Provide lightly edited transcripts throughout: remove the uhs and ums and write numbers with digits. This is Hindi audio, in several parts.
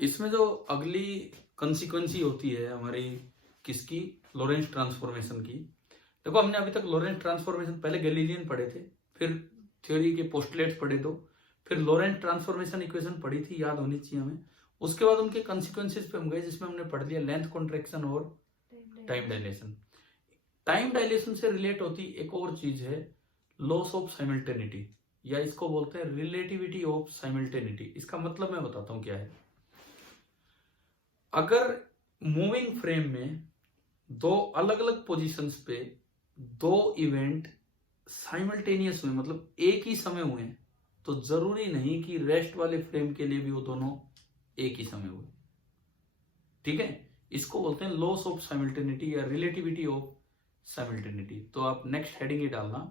इसमें जो अगली कंसिक्वेंसी होती है हमारी किसकी, लॉरेंस ट्रांसफॉर्मेशन की। देखो हमने अभी तक लॉरेंस ट्रांसफॉर्मेशन पहले गैलीलियन पढ़े थे, फिर थ्योरी के पोस्टुलेट्स पढ़े दो, फिर लॉरेंस ट्रांसफॉर्मेशन इक्वेशन पढ़ी थी, याद होनी चाहिए हमें। उसके बाद उनके कंसिक्वेंसेस पे हम गए, जिसमें हमने पढ़ लिया लेंथ कॉन्ट्रैक्शन और टाइम डायलेशन। टाइम डायलेशन से रिलेट होती एक और चीज है, लॉस ऑफ साइमल्टेनिटी, या इसको बोलते हैं रिलेटिविटी ऑफ साइमल्टेनिटी। इसका मतलब मैं बताता हूं क्या है। अगर मूविंग फ्रेम में दो अलग अलग पोजीशंस पे दो इवेंट साइमल्टेनियस हुए, मतलब एक ही समय हुए, तो जरूरी नहीं कि रेस्ट वाले फ्रेम के लिए भी वो दोनों एक ही समय हुए। ठीक है, इसको बोलते हैं लॉस ऑफ साइमल्टेनिटी या रिलेटिविटी ऑफ साइमल्टेनिटी। तो आप नेक्स्ट हेडिंग ही डालना,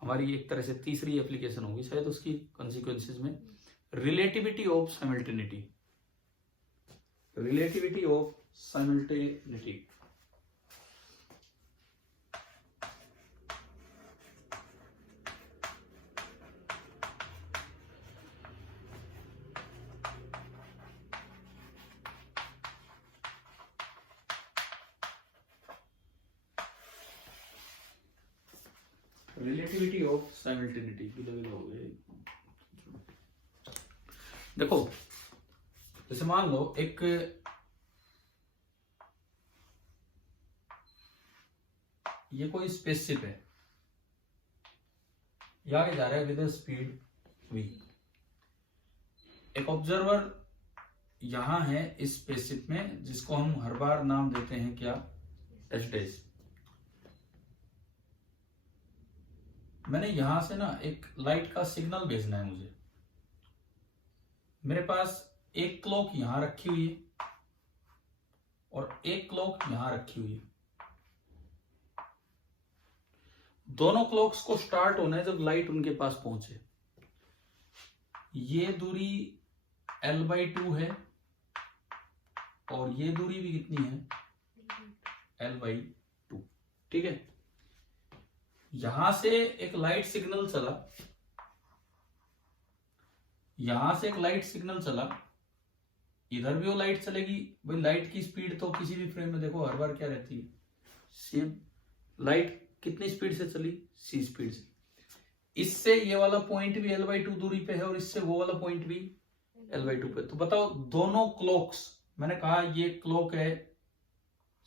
हमारी एक तरह से तीसरी एप्लीकेशन होगी शायद उसकी कंसिक्वेंसेस में, relativity of simultaneity, relativity of simultaneity. Relativity of simultaneity हो गए। देखो जैसे मान लो एक ये कोई स्पेसशिप है, ये आगे जा रहा है विद स्पीड v। एक ऑब्जर्वर यहां है इस स्पेसशिप में, जिसको हम हर बार नाम देते हैं क्या, एच डैश। मैंने यहां से ना एक लाइट का सिग्नल भेजना है मुझे। मेरे पास एक क्लॉक यहां रखी हुई है और एक क्लॉक यहां रखी हुई है। दोनों क्लॉक्स को स्टार्ट होना है जब लाइट उनके पास पहुंचे। ये दूरी L/2 है और ये दूरी भी कितनी है, L/2। ठीक है, यहां से एक लाइट सिग्नल चला, यहां से एक लाइट सिग्नल चला, इधर भी वो लाइट चलेगी। भाई लाइट की स्पीड तो किसी भी फ्रेम में देखो हर बार क्या रहती है, सेम। लाइट कितनी स्पीड से चली, c स्पीड से। इससे ये वाला पॉइंट भी L/2 दूरी पे है और इससे वो वाला पॉइंट भी L/2 पे। तो बताओ दोनों क्लॉक्स, मैंने कहा ये क्लॉक है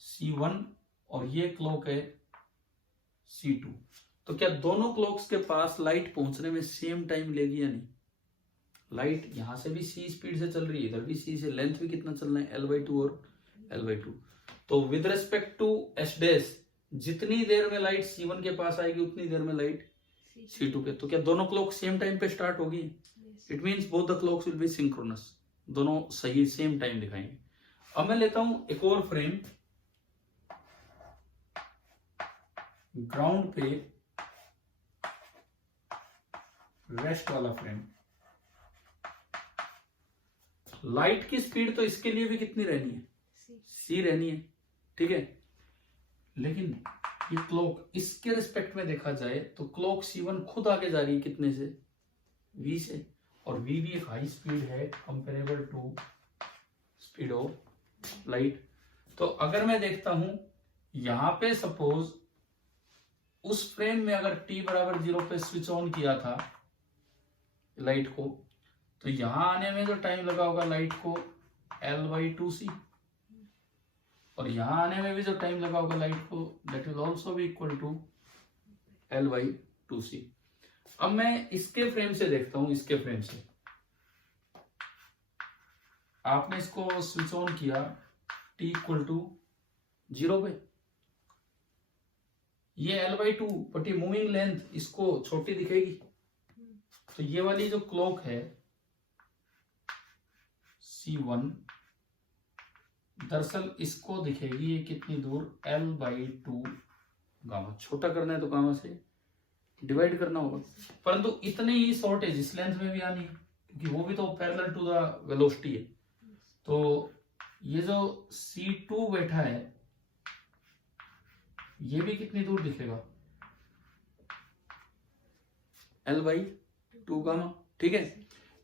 C1 और ये क्लॉक है C2, तो क्या दोनों क्लॉक्स के पास लाइट पहुंचने में सेम टाइम लेगी या नहीं। लाइट यहां से भी c स्पीड से चल रही है, इधर भी c से, लेंथ भी कितना चलना है, L/2 और L/2। तो with respect to s dash, जितनी देर में लाइट C1 के पास आएगी उतनी देर में लाइट C2 के। तो क्या दोनों क्लॉक सेम टाइम पे स्टार्ट होगी, it means both the clocks will be synchronous, दोनों सही सेम टाइम दिखाएंगे। अब मैं लेता हूं एक और फ्रेम, ग्राउंड पे रेस्ट वाला फ्रेम। लाइट की स्पीड तो इसके लिए भी कितनी रहनी है, c रहनी है। ठीक है, लेकिन ये क्लॉक इसके रिस्पेक्ट में देखा जाए तो क्लॉक C1 खुद आगे जा रही है कितने से, v से, और v भी एक हाई स्पीड है comparable to speed of light. तो अगर मैं देखता हूं यहां पे सपोज उस फ्रेम में अगर t बराबर 0 पे स्विच ऑन किया था लाइट को, तो यहां आने में जो टाइम लगा होगा लाइट को L/2c, और यहां आने में भी जो टाइम लगा होगा लाइट को, that will also be equal to L/2c। अब मैं इसके फ्रेम से देखता हूं, इसके फ्रेम से आपने इसको स्विच ऑन किया t इक्वल टू 0 पे, ये L/2 बट ये मूविंग लेंथ इसको छोटी दिखेगी। तो ये वाली जो क्लॉक है C1 दरअसल इसको दिखेगी ये कितनी दूर, L/2 गामा। छोटा करना है तो गामा से डिवाइड करना होगा, परंतु इतनी ही शॉर्टेज इस लेंथ में भी आनी है क्योंकि वो भी तो पैरेलल टू द वेलोसिटी है। तो ये जो C2 बैठा है ये भी कितनी दूर दिखेगा, L/2 गामा। ठीक है,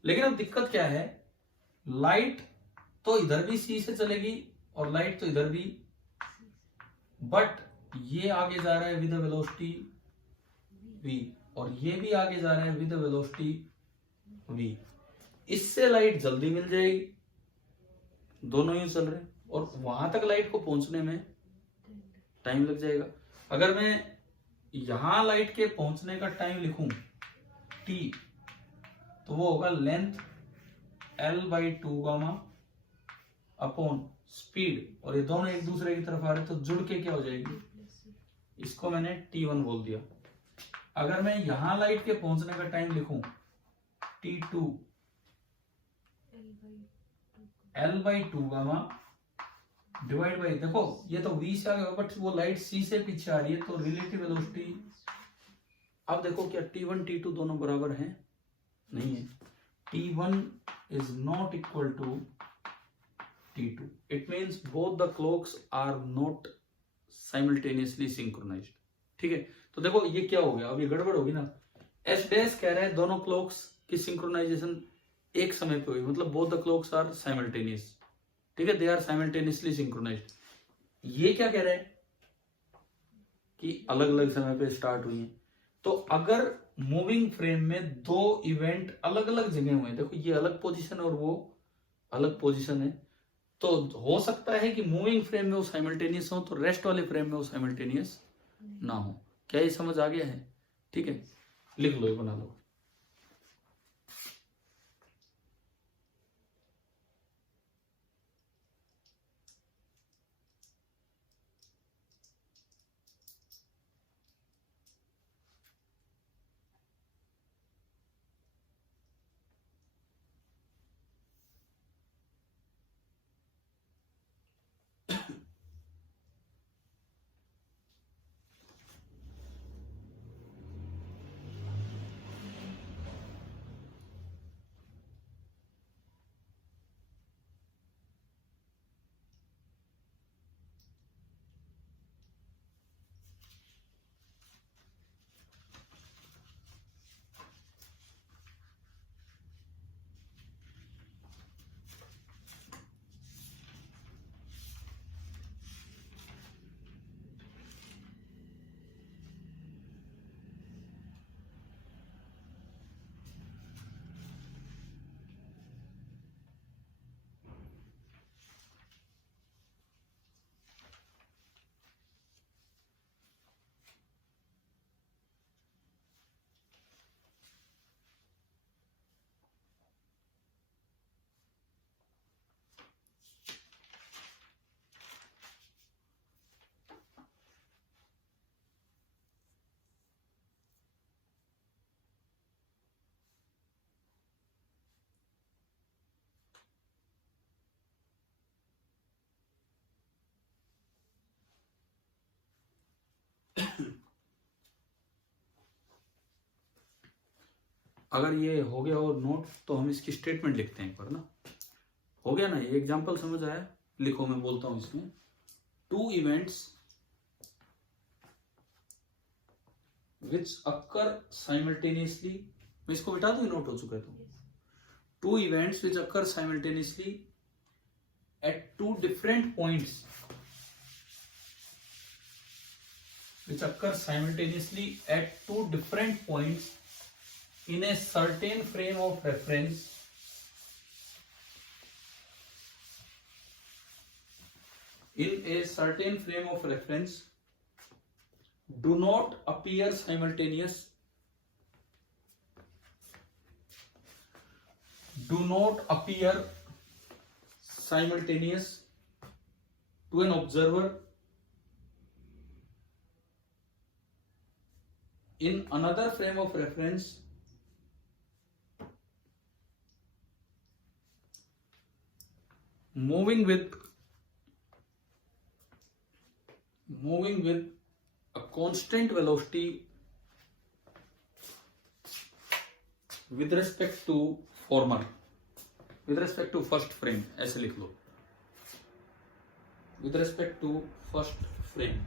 लेकिन अब दिक्कत क्या है, लाइट तो इधर भी सी से चलेगी और लाइट तो इधर भी, बट ये आगे जा रहा है विद वेलोसिटी v और ये भी आगे जा रहा है विद वेलोसिटी v। इससे लाइट जल्दी मिल जाएगी, दोनों ही चल रहे हैं, और वहां तक लाइट को पहुंचने में टाइम लग जाएगा। अगर मैं यहां लाइट के पहुंचने का टाइम लिखूं t, तो वो होगा length l/2 gamma upon speed, और ये दोनों एक दूसरे की तरफ आ रहे हैं तो जुड़ के क्या हो जाएगी, इसको मैंने t1 बोल दिया। अगर मैं यहां लाइट के पहुंचने का टाइम लिखूं t2 l/2 gamma divide by, देखो ये तो v से आ गया बट वो लाइट c से पीछे आ रही है तो रिलेटिव वेलोसिटी, अब देखो क्या t1 t2 दोनों बराबर हैं, नहीं है। t1 is not equal to t2, it means both the clocks are not simultaneously synchronized। ठीक है, तो देखो ये क्या हो गया, अब ये गड़बड़ होगी ना। एस डैश कह रहा है दोनों क्लॉक्स की सिंक्रोनाइजेशन एक समय पे हुई, मतलब both the clocks are simultaneous. ठीक है, दे आर साइमल्टेनियसली सिंक्रोनाइज्ड। ये क्या कह रहा है कि अलग अलग समय पे स्टार्ट हुई है। तो अगर मूविंग फ्रेम में दो इवेंट अलग अलग जगह हुए, देखो ये अलग पोजीशन और वो अलग पोजीशन है, तो हो सकता है कि मूविंग फ्रेम में वो साइमल्टेनियस हो तो रेस्ट वाले फ्रेम में वो साइमल्टेनियस ना हो। क्या ये समझ आ गया है? ठीक है, लिख लो, बना लो। अगर ये हो गया और नोट, तो हम इसकी स्टेटमेंट लिखते हैं एक बार ना। हो गया ना, ये एग्जांपल समझ आया? लिखो, मैं बोलता हूं इसमें। Two events which occur simultaneously, मैं इसको बिठा दूं, नोट हो चुका है तो। Two events which occur simultaneously at two different points, which occur simultaneously at two different points in a certain frame of reference, do not appear simultaneous, to an observer in another frame of reference moving with a constant velocity with respect to first frame। ऐसे लिख लो, with respect to first frame।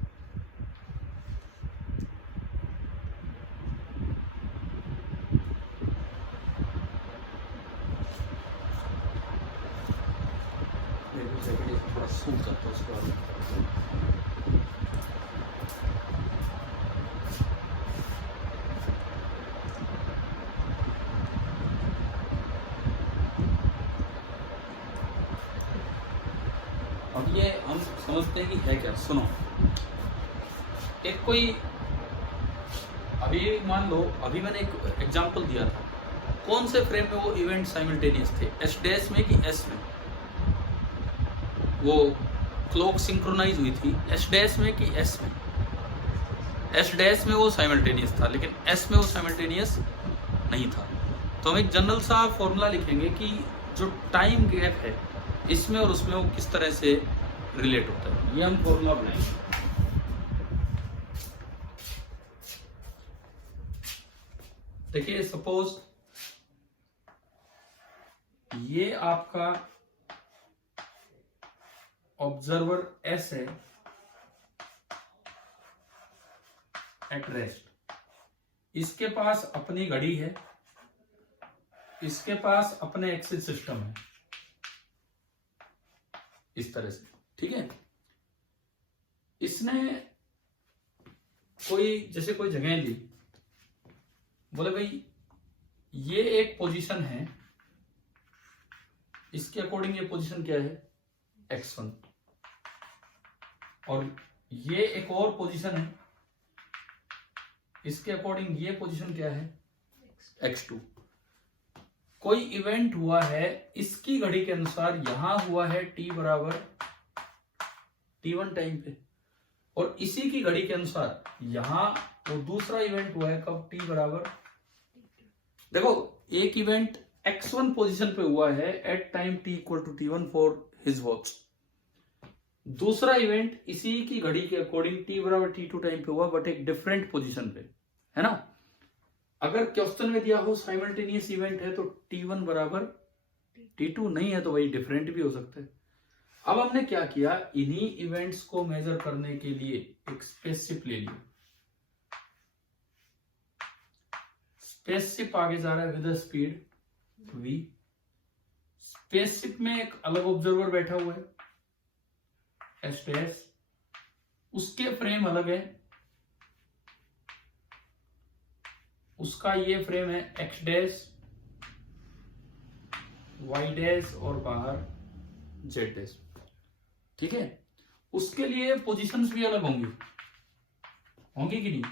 मेरे को जैकेट थोड़ा सूख जाता है उसके बाद। अब ये हम समझते हैं कि है क्या। सुनो, एक कोई अभी मान लो, अभी मैंने एक एग्जांपल दिया था, कौन से फ्रेम में वो इवेंट साइमल्टेनियस थे, एस डैश में कि एस में? वो क्लॉक सिंक्रोनाइज हुई थी एस डैश में कि एस में? एस डैश में वो साइमल्टेनियस था, लेकिन एस में वो साइमल्टेनियस नहीं था। तो हम एक जनरल सा फॉर्मूला लिखेंगे कि जो टाइम गैप है इसमें और उसमें वो किस तरह से रिलेट होता है, ये हम फॉर्मूला बनाएंगे। देखिए, सपोज ये आपका ऑब्जर्वर एस है एट रेस्ट, इसके पास अपनी घड़ी है, इसके पास अपने एक्सिस सिस्टम है, इस तरह से, ठीक है। इसने कोई जैसे कोई जगह दी, बोले भाई ये एक पोजीशन है, इसके अकॉर्डिंग ये पोजीशन क्या है, x1, और ये एक और पोजीशन है, इसके अकॉर्डिंग ये पोजीशन क्या है, x2। कोई इवेंट हुआ है इसकी घड़ी के अनुसार, यहां हुआ है t बराबर t1 टाइम पे, और इसी की घड़ी के अनुसार यहां वो दूसरा इवेंट हुआ है कब, t बराबर, देखो एक इवेंट x1 पोजीशन पे हुआ है at time t equal to t1 for his watch, दूसरा इवेंट इसी की घड़ी के अकॉर्डिंग t बराबर t2 टाइम पे हुआ बट एक डिफरेंट पोजीशन पे, है ना। अगर क्वेश्चन में दिया हो साइमल्टेनियस इवेंट है तो t1 बराबर t2, नहीं है तो वही डिफरेंट भी हो सकता है। अब हमने क्या किया, इन्हीं इवेंट्स को मेजर करने के लिए एक स्पेसशिप ले लिया। स्पेसशिप आगे जा रहा है विद स्पीड v, स्पेसशिप में एक अलग ऑब्जर्वर बैठा हुआ है एस डैश, उसके फ्रेम अलग है, उसका ये फ्रेम है एक्स डैश, वाई डैश और बाहर जेड डैश, ठीक है। उसके लिए पोजीशंस भी अलग होंगी, होंगी कि नहीं?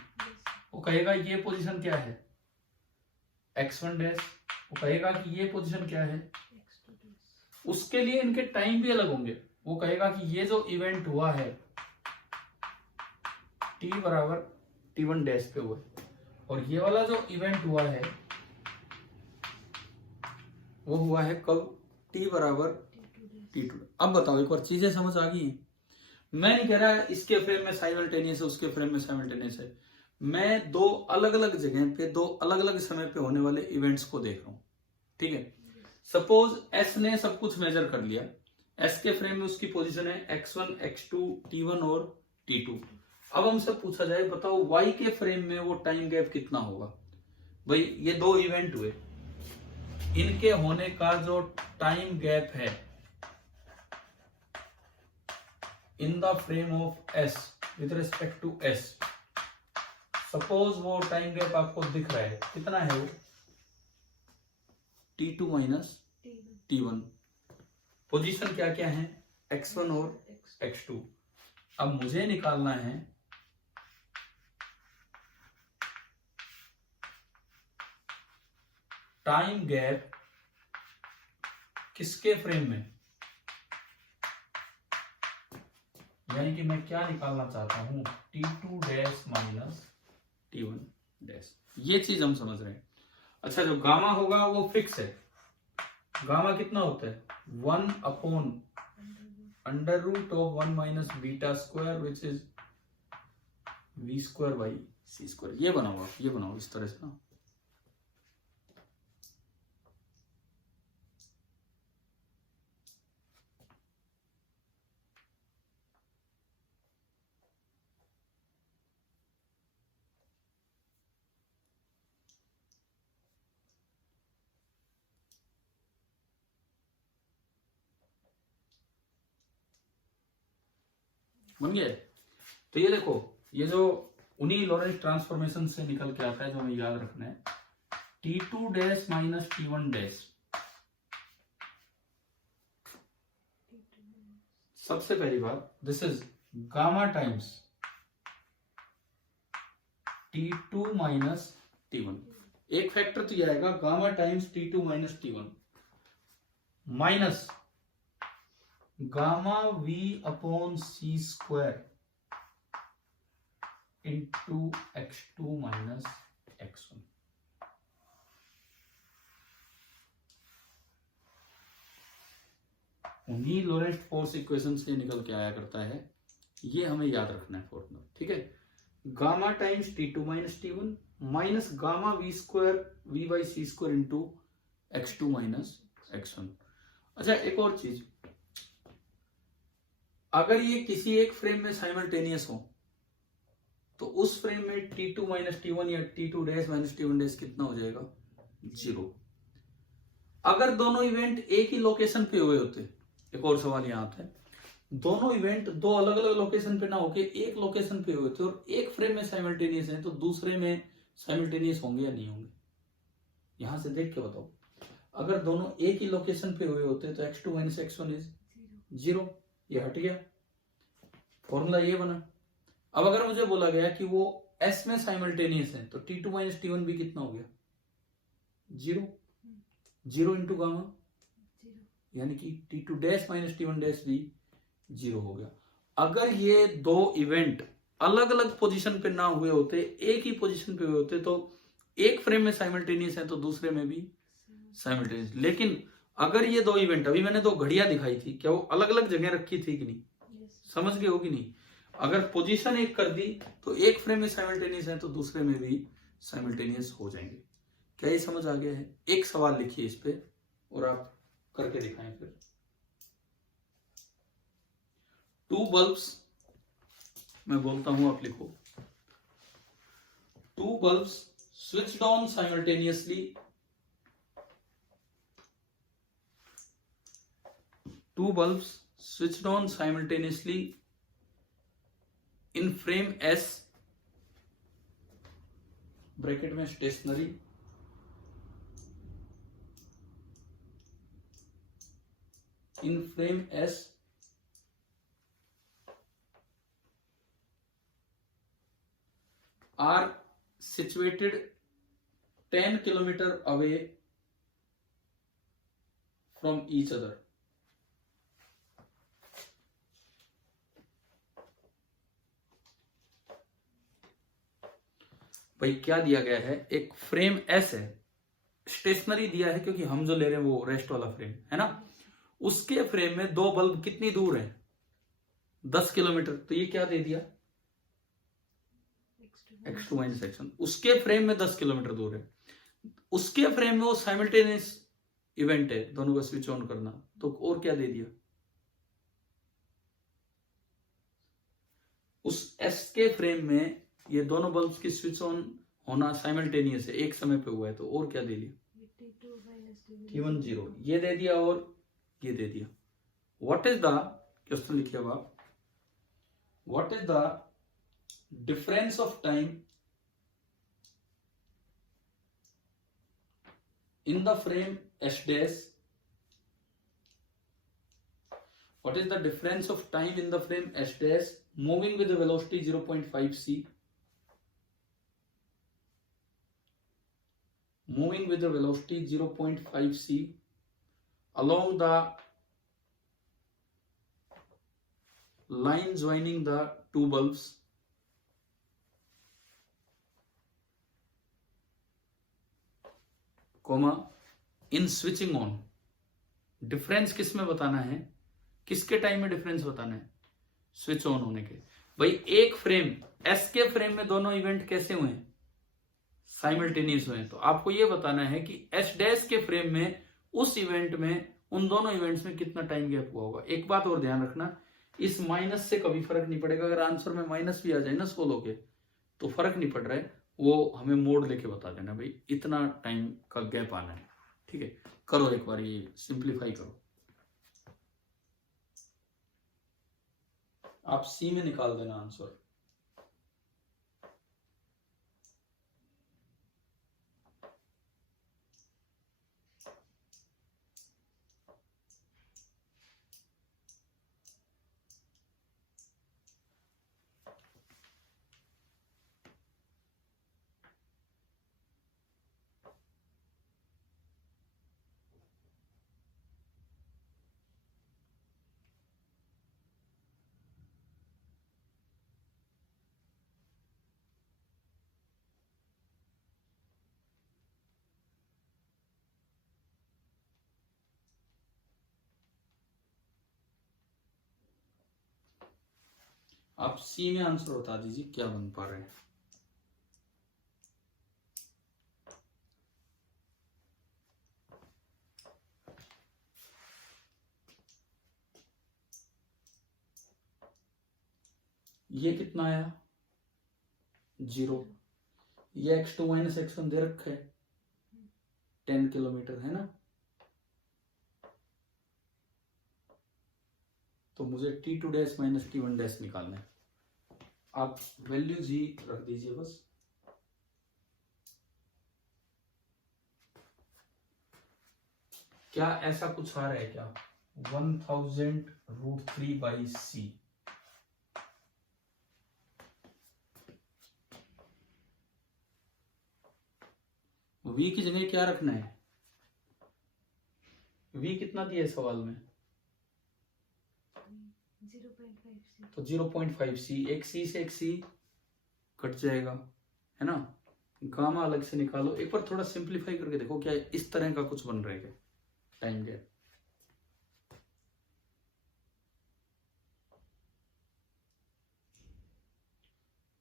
वो कहेगा ये पोजीशन क्या है, x1 डैश, वो कहेगा कि ये पोजीशन क्या है, उसके लिए इनके टाइम भी अलग होंगे। वो कहेगा कि ये जो इवेंट हुआ है t बराबर t1 डैश पे हुआ है, और ये वाला जो इवेंट हुआ है वो हुआ है कब, t बराबर t2। अब बताओ, एक बार चीजें समझ आ गई? मैं नहीं कह रहा इसके फ्रेम में साइमल्टेनियस है उसके फ्रेम में साइमल्टेनियस है, मैं दो अलग अलग जगह पे दो अलग अलग समय पे होने वाले इवेंट्स को देख रहा हूं, ठीक है। सपोज S ने सब कुछ मेजर कर लिया, S के फ्रेम में उसकी पोजीशन है x1, x2, t1 और t2। अब हमसे पूछा जाए बताओ Y के फ्रेम में वो टाइम गैप कितना होगा। भाई ये दो इवेंट हुए, इनके होने का जो टाइम गैप है in the frame of S with respect to S, suppose वो टाइम गैप आपको दिख रहा है, कितना है वो, t2 माइनस t1। पोजीशन क्या क्या है, x1 और x2। अब मुझे निकालना है टाइम गैप किसके फ्रेम में, यानी कि मैं क्या निकालना चाहता हूं, t2 dash minus t1 dash, ये चीज हम समझ रहे हैं। अच्छा, जो गामा होगा वो फिक्स है, गामा कितना होता है, 1 upon under root of 1 minus beta square which is v square by c square. ये बनाओ आप, ये बनाओ इस तरह से ना, बन गया। तो ये देखो, ये जो उन्हीं लॉरेंट ट्रांसफॉर्मेशन से निकल के आता है जो हमें याद रखना है, T2 dash minus T1 dash. सबसे पहली बात, this is gamma times T2 minus T1। एक फैक्टर तो यह आएगा gamma times T2 minus T1 minus gamma V upon C square into X2 minus X1। उन्हीं लोरेंट फोर्स इक्वेशन से निकल के आया करता है, ये हमें याद रखना है फॉर्मूला, ठीक है। Gamma times T2 minus T1 minus gamma V square V by C square into X2 minus X1। अच्छा, एक और चीज, अगर ये किसी एक फ्रेम में साइमल्टेनियस हो तो उस फ्रेम में T2 माइनस T1 या T2 dash minus T1 dash कितना हो जाएगा, 0। अगर दोनों इवेंट एक ही लोकेशन पे हुए होते, एक और सवाल यहां आता है, दोनों इवेंट दो अलग अलग लोकेशन पे ना होके एक लोकेशन पे हुए थे और एक फ्रेम में साइमल्टेनियस है, तो दूसरे में साइमल्टेनियस होंगे या नहीं होंगे? यहां से देख के बताओ। अगर दोनों एक ही लोकेशन पे हुए होते तो X2 माइनस X1 इज 0, ये हट गया, फॉर्मूला ये बना। अब अगर मुझे बोला गया कि वो S में साइमल्टेनियस है तो T2 माइनस T1 भी कितना हो गया, 0। 0 इंटू गामा, यानी कि T2 dash minus T1 dash भी 0 हो गया। अगर ये दो इवेंट अलग अलग पोजीशन पे ना हुए होते, एक ही पोजीशन पे हुए होते, तो एक फ्रेम में साइमल्टेनियस है तो दूसरे में भी साइमल्टेनियस। लेकिन अगर ये दो इवेंट, अभी मैंने दो घड़ियां दिखाई थी, क्या वो अलग अलग जगह रखी थी कि नहीं? समझ गए हो कि नहीं? अगर पोजीशन एक कर दी तो एक फ्रेम में साइमल्टेनियस है तो दूसरे में भी साइमल्टेनियस हो जाएंगे। क्या ये समझ आ गया है? एक सवाल लिखिए इस पे और आप करके दिखाएं फिर। 2 बल्ब्स, मैं बोलता हूं आप लिखो। 2 bulbs switched on simultaneously, 2 bulbs switched on simultaneously in frame S, bracket में stationery, in frame S are situated 10 kilometer away from each other. भाई क्या दिया गया है, एक फ्रेम S है, स्टेशनरी दिया है क्योंकि हम जो ले रहे हैं वो रेस्ट वाला फ्रेम है ना, उसके फ्रेम में 2 बल्ब कितनी दूर है, 10 किलोमीटर। तो ये क्या दे दिया, X2 माइनस X1। उसके फ्रेम में 10 किलोमीटर दूर है, उसके फ्रेम में वो साइमल्टेनियस इवेंट है, दोनों का स्विच ऑन करना, तो और क्या दे दिया, उस S के फ्रेम में ये दोनों बल्ब्स की स्विच ऑन होना साइमल्टेनियस है, एक समय पे हुआ है, तो और क्या दे दिया, T1 0, ये दे दिया और ये दे दिया। व्हाट इज द, क्वेश्चन लिखिए अब आप, what is the difference of time in the frame S dash, what is the difference of time in the frame S dash moving with the velocity 0.5 c, moving with the velocity 0.5 c along the line joining the 2 bulbs, comma in switching on. Difference किस में बताना है, किसके टाइम में डिफरेंस बताना है, स्विच ऑन होने के। भाई एक फ्रेम एस के फ्रेम में दोनों इवेंट कैसे हुए, साइमल्टेनियस हुए, तो आपको यह बताना है कि एस डैश के फ्रेम में उस इवेंट में, उन दोनों इवेंट्स में कितना टाइम गैप हुआ होगा। एक बात और ध्यान रखना, इस माइनस से कभी फर्क नहीं पड़ेगा, अगर आंसर में माइनस भी आ जाए ना सोल्व होके तो फर्क नहीं पड़ रहा है, वो हमें मोड लेके बता देना, भाई इतना टाइम का गैप आना है, ठीक है। करो एक बार ये सिंप्लीफाई करो। आप सी में निकाल देना आंसर। आप सी में आंसर बता दीजिए क्या बन पा रहे हैं। ये कितना आया 0। ये x2 माइनस x1 दे रखा है 10 किलोमीटर है ना। तो मुझे t2 dash minus t1 dash निकालना है। आप वैल्यूज ही रख दीजिए बस। क्या ऐसा कुछ आ रहा है क्या 1000√3/c। v की जगह क्या रखना है। v कितना दिया है सवाल में 0.5c। तो 0.5c। एक c से एक c कट जाएगा है ना। गामा अलग से निकालो। एक बार थोड़ा सिंप्लीफाई करके देखो क्या इस तरह का कुछ बन रहा है क्या टाइम गैप।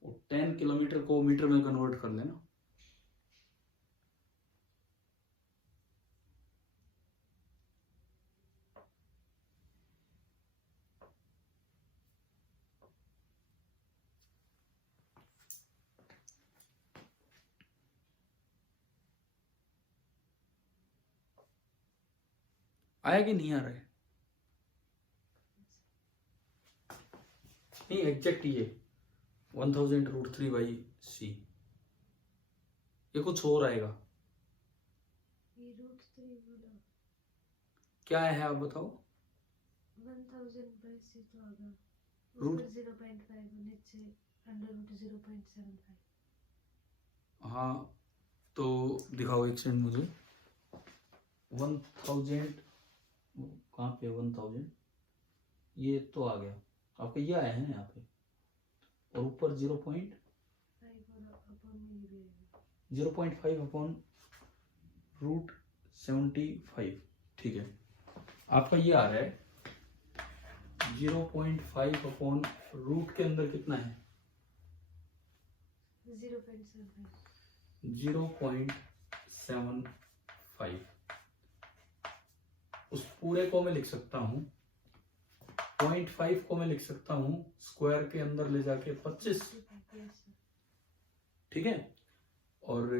और 10 किलोमीटर को मीटर में कन्वर्ट कर लेना। आया कि नहीं आ रहा है। नहीं एग्जैक्ट ये 1000√3/c। ये कुछ और आएगा। ये √3 बोला क्या है आप बताओ। 1000/c तो आगा रूट ऊपर 0.5 और नीचे √0.75। हाँ तो दिखाओ एक सेकंड मुझे। 1000 कहाँ पे 1000 ये तो आ गया आपका। ये आया है ना यहाँ पे और ऊपर 0.5 अपॉन ठीक है। आपका ये आ रहा है 0.5 अपॉन रूट के अंदर कितना है 0.75। उस पूरे को मैं लिख सकता हूं 0.5 को मैं लिख सकता हूं स्क्वायर के अंदर ले जाके 25। ठीक है। और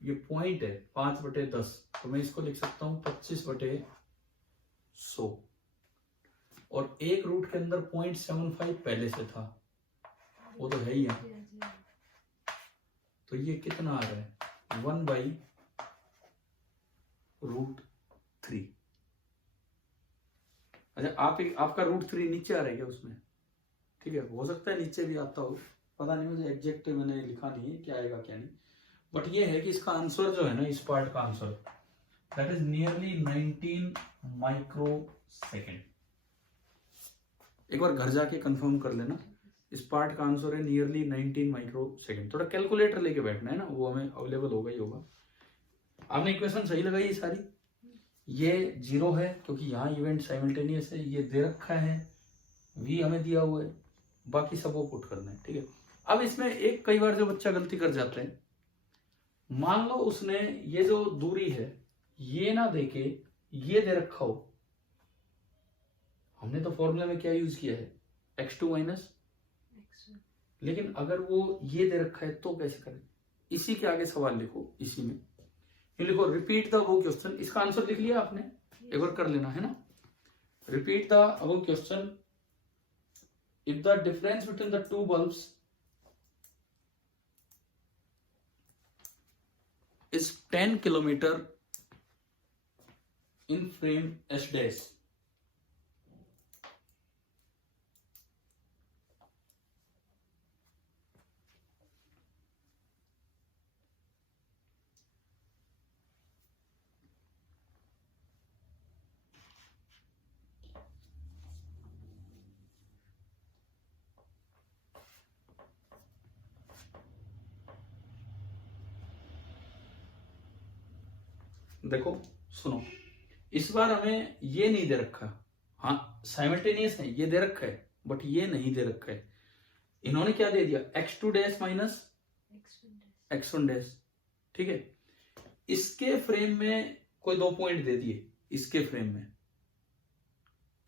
ये पॉइंट है 5/10 तो मैं इसको लिख सकता हूं 25/100। और एक रूट के अंदर 0.75 पहले से था वो तो है ही है। तो ये कितना आ रहा है 1/√3। अच्छा आपका √3 नीचे आ रहा है क्या उसमें। ठीक है हो सकता है नीचे भी आता हो पता नहीं मुझे एग्जैक्ट मैंने लिखा नहीं है क्या आएगा क्या नहीं। बट ये है कि इसका आंसर जो है ना इस पार्ट का answer that is nearly 19 microsecond. एक बार घर जाके कंफर्म कर लेना। इस पार्ट का आंसर है नियरली 19 माइक्रोसेकंड। थोड़ा कैलकुलेटर लेके बैठना है ना वो हमें अवेलेबल होगा ही होगा। आपने इक्वेशन सही लगाई ये सारी। ये 0 है क्योंकि यहाँ इवेंट साइमल्टेनियस है। ये दे रखा है v हमें दिया हुआ है बाकी सब वो पुट करना है। ठीक है। अब इसमें एक कई बार जो बच्चा गलती कर जाते हैं मान लो उसने ये जो दूरी है ये ना देके ये दे रखा हो। हमने तो फॉर्मूला में क्या यूज किया है x2 माइनस x1। लेकिन अगर वो ये दे रखा है तो कैसे करें। इसी के आगे सवाल लिखो। इसी में ये लिखो रिपीट द अबव क्वेश्चन। इसका आंसर लिख लिया आपने एक बार कर लेना है ना। Repeat the above question if the difference between the two bulbs is 10 kilometer in frame S dash, देखो सुनो, इस बार हमें ये नहीं दे रखा, हाँ साइमल्टेनियस है, ये दे रखा है बट ये नहीं दे रखा है। इन्होंने क्या दे दिया, x2 dash minus x1 dash, ठीक है। इसके फ्रेम में कोई 2 पॉइंट दे दिए इसके फ्रेम में,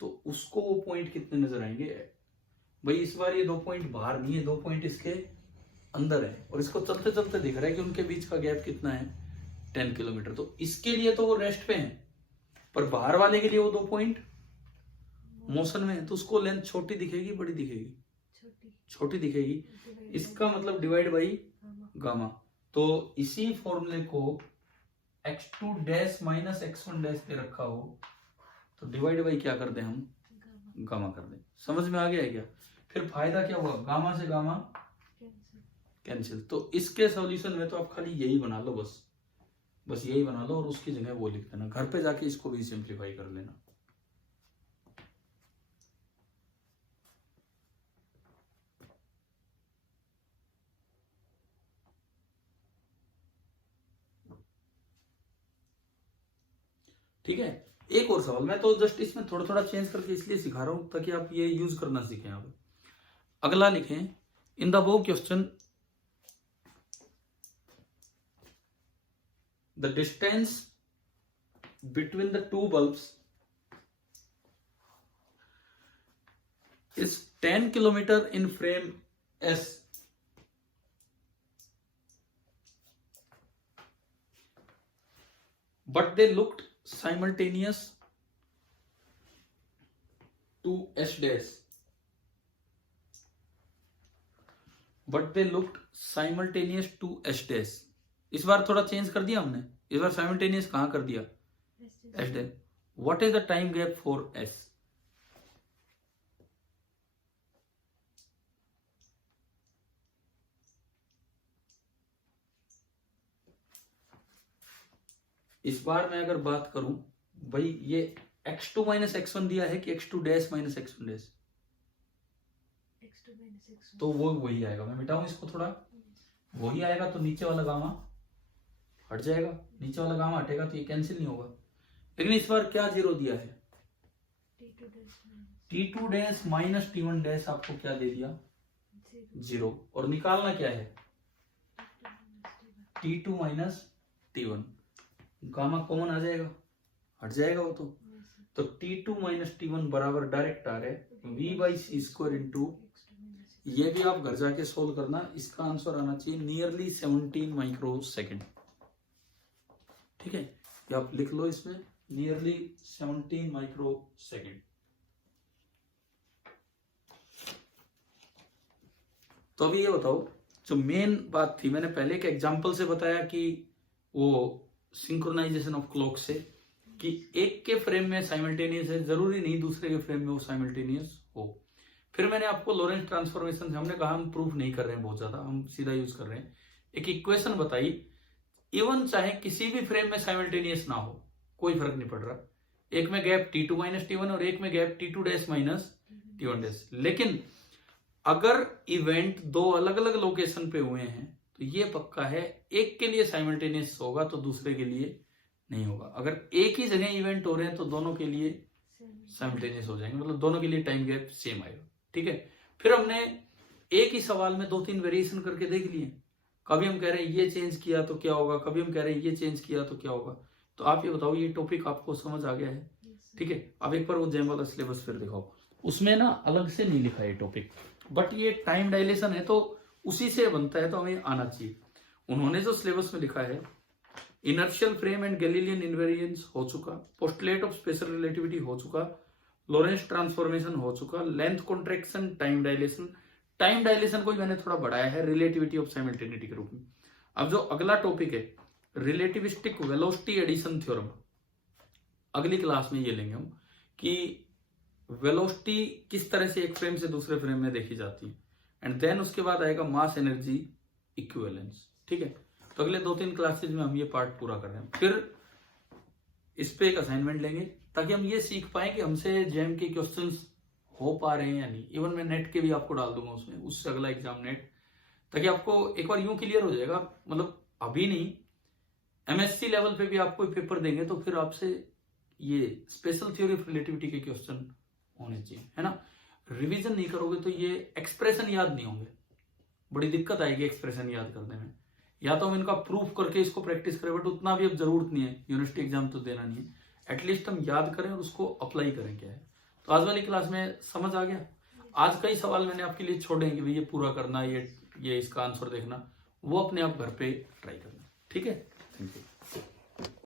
तो उसको वो पॉइंट कितने नजर आएंगे भाई। इस बार ये 2 पॉइंट बाहर नहीं है, 2 पॉइंट इसके अंदर है, और इसको चलते चलते दिख रहा है कि उनके बीच का गैप कितना है, 10 किलोमीटर। तो इसके लिए तो वो रेस्ट पे है, पर बाहर वाले के लिए वो 2 पॉइंट मोशन में है, तो उसको लेंथ छोटी दिखेगी बड़ी दिखेगी, छोटी दिखेगी। इसका मतलब डिवाइड बाई गामा। तो इसी फॉर्मूले को x2 dash minus x1 dash पे रखा हो तो डिवाइड बाई क्या कर दें हम, गामा कर दें। समझ में आ गया है क्या? फिर फायदा क्या हुआ, गामा से गामा कैंसिल। तो इसके सॉल्यूशन में तो आप खाली यही बना लो, बस यही बना लो, और उसकी जगह वो लिख देना। घर पे जाके इसको भी सिंप्लीफाई कर लेना। ठीक है, एक और सवाल, मैं तो जस्ट इसमें थोड़ा थोड़ा चेंज करके इसलिए सिखा रहा हूं ताकि आप ये यूज करना सीखें। आप अगला लिखें, in the above question the distance between the two bulbs is 10 kilometer in frame S, but they looked simultaneous to S dash, but they looked simultaneous to S dash। इस बार थोड़ा चेंज कर दिया हमने, इस बार साइमल्टेनियस कहां कर दिया, S dash। What is the time gap for S? इस बार मैं अगर बात करूं भाई, ये x2 माइनस x1 दिया है कि x2 dash minus x1 dash, तो वो वही आएगा। मैं मिटाऊं इसको थोड़ा, वही आएगा, तो नीचे वाला गामा हट जाएगा, नीचे वाला गामा हटेगा तो ये कैंसिल नहीं होगा। लेकिन इस बार क्या जीरो दिया है, t2 dash minus t1 dash, आपको क्या दे दिया, जीरो। और निकालना क्या है, t2 minus t1, gamma common आ जाएगा, हट जाएगा वो तो t2 माइनस t1 बराबर डायरेक्ट आ रहा है v by c square into, ये भी आप घर जाके सोल्व करना। इसका आंसर आना चाहिए नियरली 17 माइक्रो सेकेंड। ठीक है, ये आप लिख लो इसमें, नियरली 17 माइक्रो सेकेंड। तो अभी ये बताओ, जो मेन बात थी, मैंने पहले के एग्जांपल से बताया कि वो सिंक्रोनाइजेशन ऑफ क्लॉक से, कि एक के फ्रेम में साइमल्टेनियस है, जरूरी नहीं दूसरे के फ्रेम में वो साइमल्टेनियस हो। फिर मैंने आपको लॉरेंट ट्रांसफॉर्मेशन से, हमने कहा हम प्रूफ नहीं कर रहे हैं बहुत ज्यादा, हम सीधा यूज कर रहे हैं। एक इक्वेशन बताई, इवन चाहे किसी भी फ्रेम में साइमल्टेनियस ना हो, कोई फर्क नहीं पड़ रहा, एक में गैप t2 माइनस t1 और एक में gap t2 dash minus t1 dash, लेकिन अगर इवेंट दो अलग अलग लोकेशन पे हुए हैं तो ये पक्का है, एक के लिए साइमल्टेनियस होगा तो दूसरे के लिए नहीं होगा। अगर एक ही जगह इवेंट हो रहे हैं तो दोनों के लिए साइमल्टेनियस हो जाएंगे, मतलब दोनों के लिए टाइम गैप सेम आएगा। ठीक है, फिर हमने एक ही सवाल में 2-3 वेरिएशन करके देख लिए। कभी हम कह रहे हैं ये चेंज किया तो क्या होगा, कभी हम कह रहे हैं ये चेंज किया तो क्या होगा। तो आप ये बताओ, ये टॉपिक आपको समझ आ गया है? ठीक है, अब एक बार वो जैम वाला सिलेबस फिर दिखाओ, उसमें ना अलग से नहीं लिखा है टॉपिक, बट ये टाइम डायलेशन है तो उसी से बनता है, तो हमें आना चाहिए। उन्होंने जो सिलेबस में लिखा है, inertial frame and Galilean invariance हो चुका, पोस्टुलेट ऑफ स्पेशल रिलेटिविटी हो चुका, लॉरेंस ट्रांसफॉर्मेशन हो चुका, length contraction, time dilation. Time dilation को भी मैंने थोड़ा बढ़ाया है रिलेटिविटी ऑफ साइमल्टेनिटी के रूप में। अब जो अगला टॉपिक है रिलेटिविस्टिक वेलोसिटी एडिशन थ्योरम, अगली क्लास में ये लेंगे हम कि वेलोसिटी किस तरह से एक फ्रेम से दूसरे फ्रेम में देखी जाती है, एंड देन उसके बाद आएगा मास एनर्जी इक्विवेलेंस। ठीक है, तो अगले 2-3 क्लासेज में हम ये पार्ट पूरा कर रहे हैं, फिर इस पे एक असाइनमेंट लेंगे ताकि हम ये सीख पाए कि हमसे जेम के क्वेश्चंस हो पा रहे हैं या नहीं। इवन मैं नेट के भी आपको डाल दूंगा उसमें, उससे अगला एग्जाम नेट, ताकि आपको एक बार यूं क्लियर हो जाएगा। मतलब अभी नहीं, एमएससी लेवल पे भी आपको पेपर देंगे तो फिर आपसे ये स्पेशल थ्योरी ऑफ रिलेटिविटी के क्वेश्चन होने चाहिए, है ना। रिवीजन नहीं करोगे तो ये एक्सप्रेशन याद नहीं होंगे, बड़ी दिक्कत आएगी एक्सप्रेशन याद करने में। या तो हम इनका प्रूफ करके इसको प्रैक्टिस करें, बट उतना भी अब जरूरत नहीं है, यूनिवर्सिटी एग्जाम तो देना नहीं है, एटलीस्ट हम याद करें और उसको अप्लाई करें क्या है। तो आज वाली क्लास में समझ आ गया। आज कई सवाल मैंने आपके लिए छोड़े हैं कि भाई ये पूरा करना, ये इसका आंसर देखना, वो अपने आप घर पे ट्राई करना। ठीक है, थैंक यू।